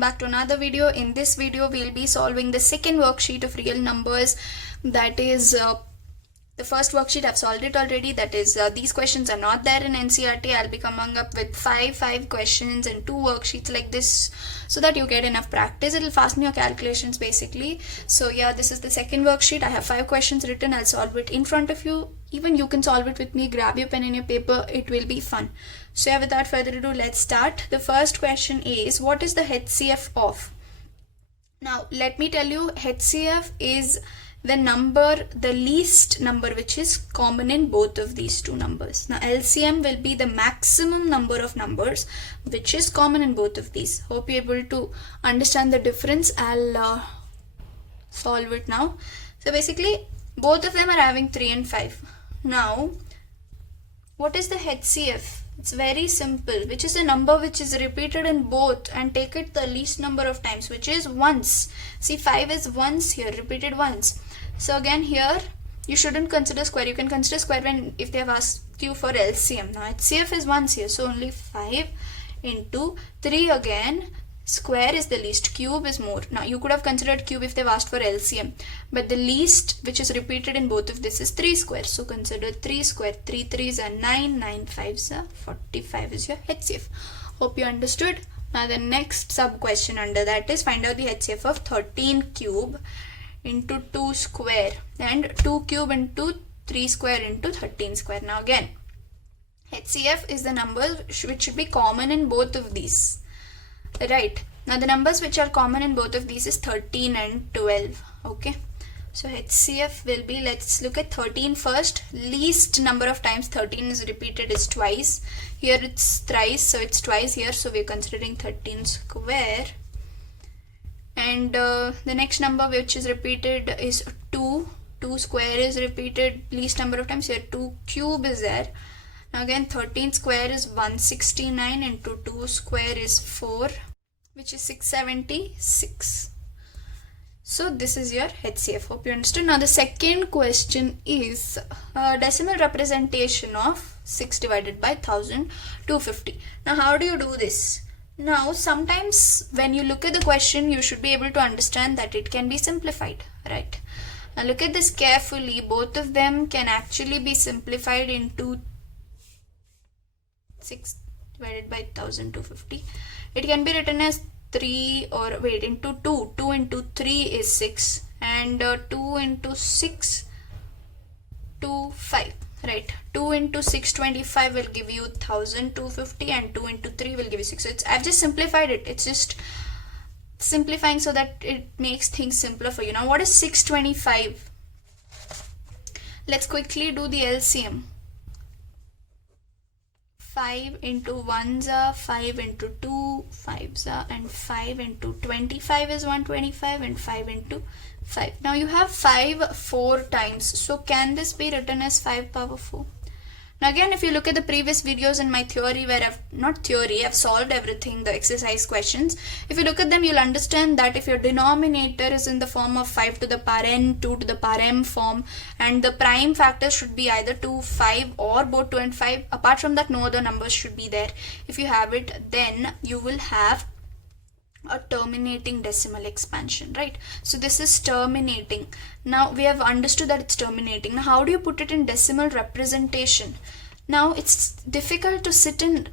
welcome back to another video. In this video we'll be solving the second worksheet of real numbers. That is the first worksheet. I've solved it already. That is these questions are not there in NCERT. I'll be coming up with five questions and 2 worksheets like this so that you get enough practice. It'll fasten your calculations basically. So yeah, this is the second worksheet. I have 5 questions written. I'll solve it in front of you. Even you can solve it with me. Grab your pen and your paper. It will be fun. So yeah, without further ado, let's start. The first question is, what is the HCF of? Now let me tell you, HCF is the number, the least number which is common in both of these two numbers. Now LCM will be the maximum number of numbers which is common in both of these. Hope you're able to understand the difference. I'll solve it now. So basically both of them are having 3 and 5. Now what is the HCF? It's very simple, which is a number which is repeated in both, and take it the least number of times, which is once. See, 5 is once here, repeated once. So again here you shouldn't consider square. You can consider square when if they have asked you for LCM. Now HCF is once here, so only 5 into 3 again. Square is the least, cube is more. Now you could have considered cube if they've asked for LCM, but the least which is repeated in both of this is 3 square. So consider 3 square. 3 3s are 9, 9 5s are 45 is your HCF. Hope you understood. Now the next sub question under that is, find out the HCF of 13 cube into 2 square and 2 cube into 3 square into 13 square. Now again, HCF is the number which should be common in both of these. Right, now the numbers which are common in both of these is 13 and 12. Okay, so HCF will be, let's look at 13 first. Least number of times 13 is repeated is twice. Here it's thrice, so it's twice here, so we're considering 13 square. And the next number which is repeated is 2. 2 square is repeated least number of times. Here 2 cube is there. Now again 13 square is 169 into 2 square is 4, which is 676. So this is your HCF. Hope you understood. Now the second question is decimal representation of 6 divided by 1250. Now how do you do this? Now sometimes when you look at the question, you should be able to understand that it can be simplified, right? Now look at this carefully. Both of them can actually be simplified into 6 divided by 1250. It can be written as 3 or wait into 2. 2 into 3 is 6 and 2 into 6 to 5. Right, 2 into 625 will give you 1250 and 2 into 3 will give you 6. So I've just simplified it. It's just simplifying so that it makes things simpler for you. Now what is 625? Let's quickly do the LCM. 5 into 1s are 5 into 2 5s are, and 5 into 25 is 125 and 5 into 5. Now you have 5 4 times, so can this be written as 5 power 4? Now again, if you look at the previous videos in my theory where I've solved everything, the exercise questions. If you look at them, you'll understand that if your denominator is in the form of 5 to the power n, 2 to the power m form, and the prime factors should be either 2, 5 or both 2 and 5. Apart from that, no other numbers should be there. If you have it, then you will have a terminating decimal expansion, right? So this is terminating. Now we have understood that it's terminating. Now how do you put it in decimal representation? Now it's difficult to sit and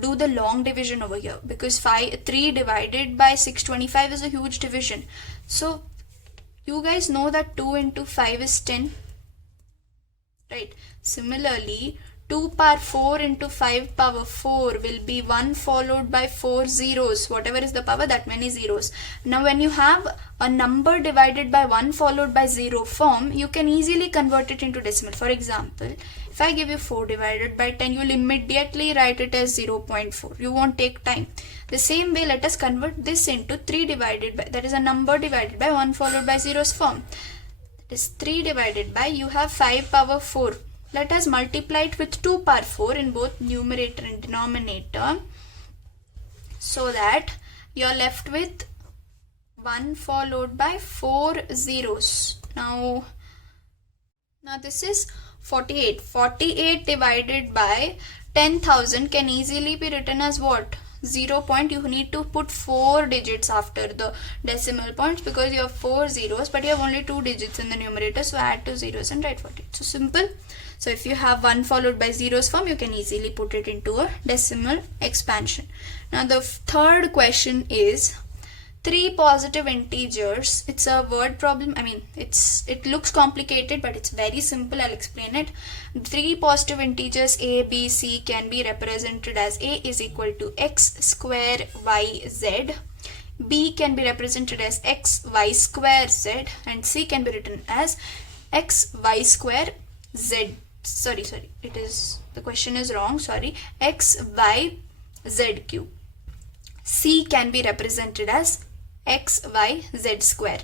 do the long division over here, because 3 divided by 625 is a huge division. So you guys know that 2 into 5 is 10, right? Similarly, 2 power 4 into 5 power 4 will be 1 followed by 4 zeros. Whatever is the power, that many zeros. Now when you have a number divided by 1 followed by 0 form, you can easily convert it into decimal. For example, if I give you 4 divided by 10, you will immediately write it as 0.4. You won't take time. The same way, let us convert this into 3 divided by, that is a number divided by 1 followed by 0's form. That is 3 divided by, you have 5 power 4. Let us multiply it with 2 power 4 in both numerator and denominator, so that you are left with 1 followed by 4 zeros. Now this is 48. 48 divided by 10,000 can easily be written as what? 0 point, you need to put 4 digits after the decimal points, because you have 4 zeros but you have only 2 digits in the numerator, so add 2 zeros and write 48. So simple. So if you have 1 followed by zeros form, you can easily put it into a decimal expansion. Now the third question is 3 positive integers. It's a word problem. I mean, it looks complicated, but it's very simple. I'll explain it. 3 positive integers a, b, c can be represented as a is equal to x square y z, b can be represented as x y square z, and c can be written as x y square z. Sorry, it is, the question is wrong, sorry, x y z cube. C can be represented as x y z square.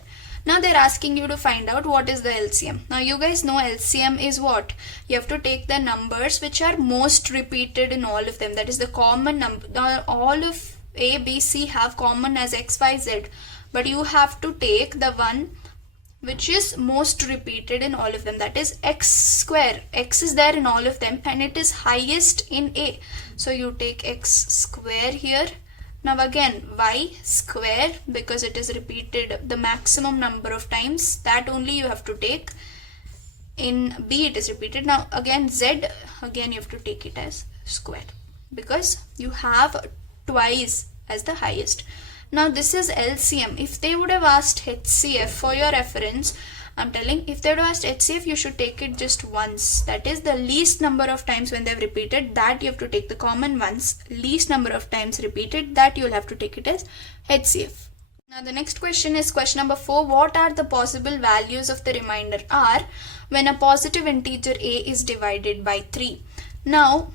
Now they're asking you to find out what is the LCM. Now you guys know LCM is what? You have to take the numbers which are most repeated in all of them. That is the common number. All of A, B, C have common as x, y, z. But you have to take the one which is most repeated in all of them. That is x square. X is there in all of them and it is highest in A. So you take x square here. Now again y square, because it is repeated the maximum number of times, that only you have to take. In B it is repeated. Now again z, again you have to take it as square because you have twice as the highest. Now this is LCM. If they would have asked HCF, for your reference I'm telling, if they would have asked HCF, you should take it just once. That is the least number of times when they have repeated, that you have to take the common ones. Least number of times repeated, that you will have to take it as HCF. Now the next question is question number 4. What are the possible values of the remainder r when a positive integer a is divided by 3? Now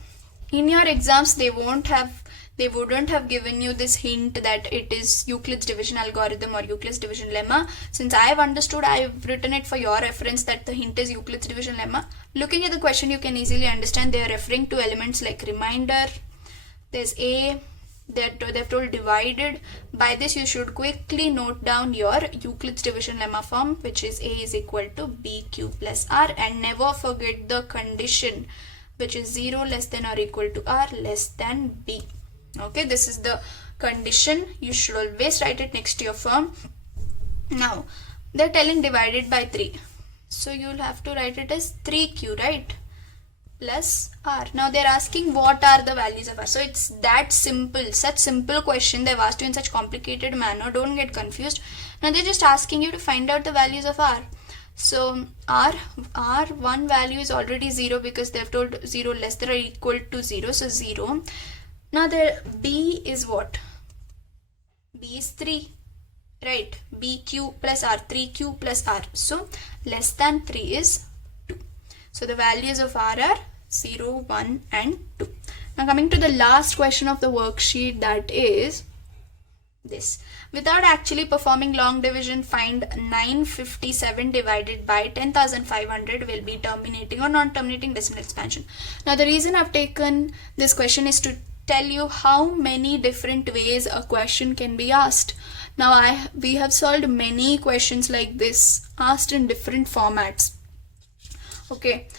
in your exams they wouldn't have given you this hint that it is Euclid's division algorithm or Euclid's division lemma. Since I have understood, I have written it for your reference that the hint is Euclid's division lemma. Looking at the question, you can easily understand they are referring to elements like remainder. There's a, they've told divided. By this you should quickly note down your Euclid's division lemma form, which is a is equal to b cube plus r, and never forget the condition, which is 0 less than or equal to r less than b. Okay, this is the condition. You should always write it next to your form. Now they're telling divided by 3, so you'll have to write it as 3q, right, plus r. Now they're asking what are the values of r. So it's that simple. Such simple question they've asked you in such complicated manner. Don't get confused. Now they're just asking you to find out the values of r. So r one value is already 0 because they've told 0 less than or equal to 0, so 0. Now the b is what? B is 3, right? bq plus r, 3q plus r. So less than 3 is 2. So the values of r are 0, 1 and 2. Now coming to the last question of the worksheet, that is this. Without actually performing long division, find 957 divided by 10,500 will be terminating or non-terminating decimal expansion. Now the reason I've taken this question is to tell you how many different ways a question can be asked. Now we have solved many questions like this asked in different formats. Okay,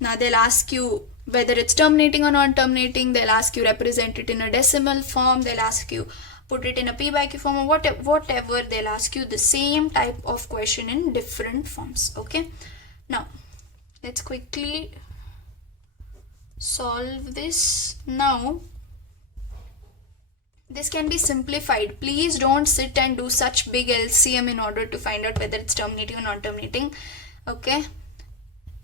now they'll ask you whether it's terminating or non-terminating. They'll ask you represent it in a decimal form. They'll ask you put it in a p by q form, or whatever. They'll ask you the same type of question in different forms. Okay, now let's quickly solve this. Now this can be simplified. Please don't sit and do such big LCM in order to find out whether it's terminating or non-terminating. Okay,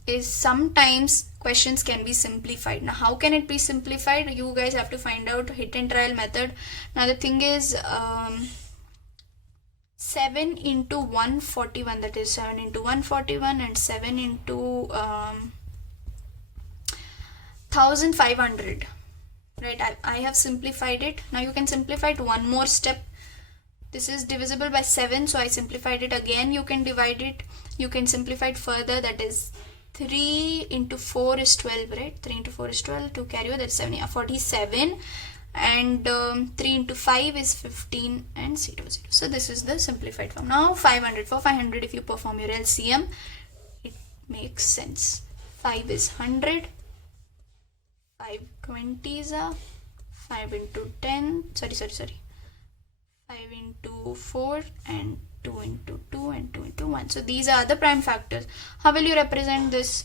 is sometimes questions can be simplified. Now how can it be simplified? You guys have to find out hit and trial method. Now the thing is 7 into 141, that is 7 into 141 and 7 into 1500, right? I have simplified it. Now you can simplify it one more step. This is divisible by 7, so I simplified it again. You can divide it, you can simplify it further. That is 3 into 4 is 12, right? 3 into 4 is 12, 2 carry over, that's 47, and 3 into 5 is 15 and 0, 0. So this is the simplified form. Now 500, for 500 if you perform your LCM, it makes sense. 5 is 100, 5 20s are 5 into 10, sorry, 5 into 4 and 2 into 2 and 2 into 1. So these are the prime factors. How will you represent this?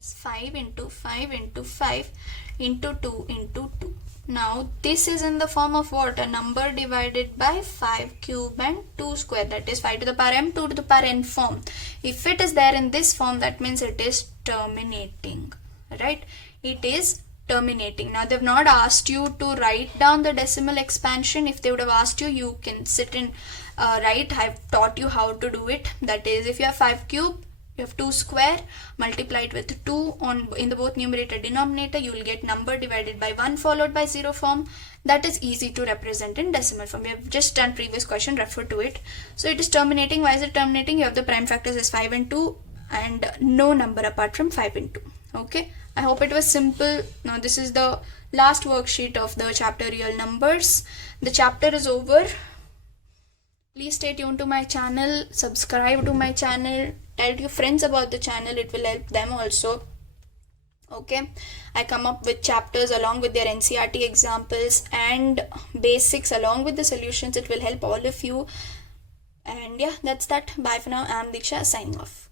5 into 5 into 5 into 2 into 2. Now this is in the form of what? A number divided by 5 cube and 2 square, that is 5 to the power m, 2 to the power n form. If it is there in this form, that means it is terminating, right? It is terminating. Now they've not asked you to write down the decimal expansion. If they would have asked you, you can sit and write. I've taught you how to do it. That is, if you have 5 cube, you have 2 square, multiply it with 2 in the both numerator denominator, you will get number divided by 1 followed by 0 form. That is easy to represent in decimal form. We have just done previous question, refer to it. So it is terminating. Why is it terminating? You have the prime factors as 5 and 2 and no number apart from 5 and 2. Okay, I hope it was simple. Now this is the last worksheet of the chapter real numbers. The chapter is over. Please stay tuned to my channel, subscribe to my channel, tell your friends about the channel, it will help them also. Okay, I come up with chapters along with their NCERT examples and basics along with the solutions. It will help all of you. And yeah, that's that. Bye for now. I'm Diksha signing off.